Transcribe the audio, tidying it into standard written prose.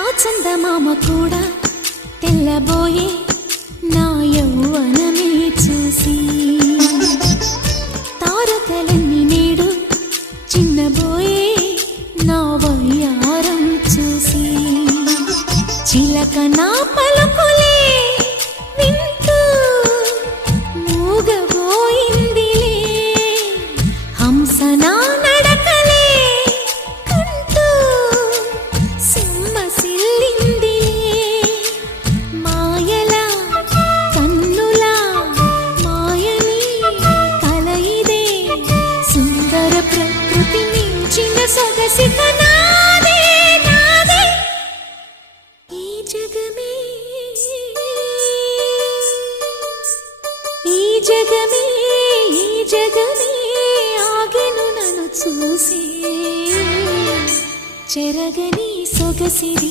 ఆ చందమామ కూడా తెల్లబోయే నా యౌవనమే చూసి, తారకలన్నీ నేడు చిన్నబోయే నా వయ్యారం చూసి, చిలక నా పలుకులే వింటూ మూగబోయిందిలే, హంస నా నడకలే కంటూ సొమ్మసిల్లిందిలే, మాయలా కన్నులా మాయని కలయిదే, సుందర ప్రకృతి మించిన సొగసిక నాదే నాదే, ఈ జగమే ఈ జగమే ఈ జగమే ఆగెను నన్ను చూసి, చెరగని సొగసిది